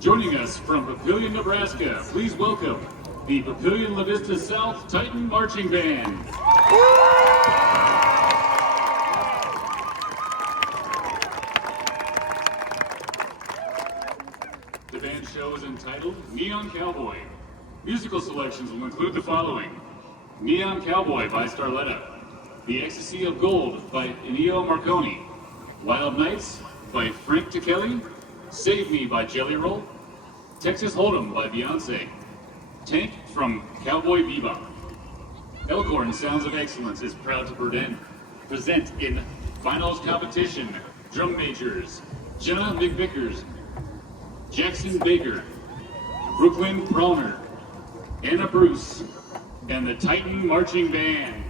Joining us from Papillion, Nebraska, please welcome the Papillion La Vista South Titan Marching Band. The band show is entitled Neon Cowboy. Musical selections will include the following: Neon Cowboy by Starletta, The Ecstasy of Gold by Ennio Marconi, Wild Nights by Frank Ticelli, Save Me by Jelly Roll, Texas Hold'em by Beyonce, Tank from Cowboy Bebop. Elkhorn Sounds of Excellence is proud to present in finals competition drum majors Jenna McVickers, Jackson Baker, Brooklyn Prowner, Anna Bruce, and the Titan Marching Band.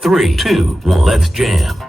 3, 2, 1, let's jam.